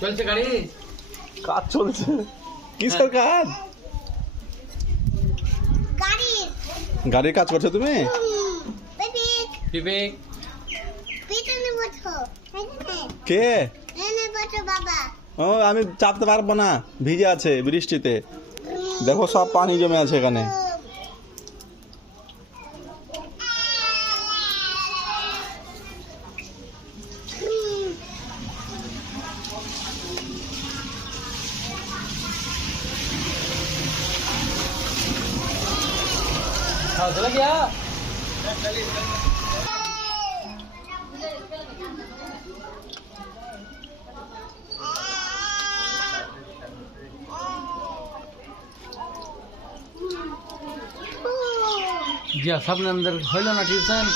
চলছে গাড়ি, কাজ চলছে। কিসের কাজ? গাড়ির কাজ করছো তুমি? বিবেক কে? ও আমি চাপতে পারবো না, ভিজে আছে বৃষ্টিতে। দেখো সব পানি জমে আছে এখানে। चला गया। जी सब अंदर होलो ना ट्यूशन।